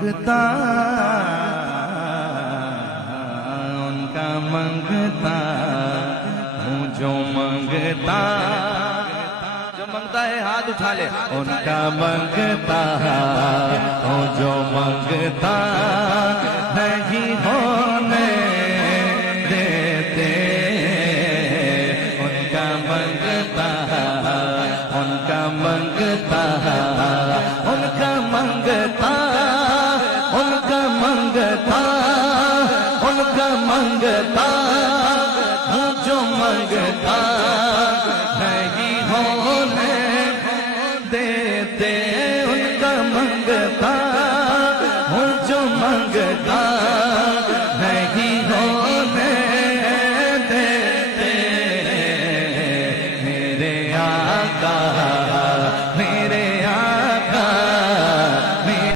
منگتا ان کا منگتا ہوں جو منگتا ہے ہاتھ اٹھا لے ان کا منگتا ہوں جو منگتا نہیں ہونے دیتے ان کا منگتا ان کا منگتا ان کا منگتا ان کا منگتا ان کا منگتا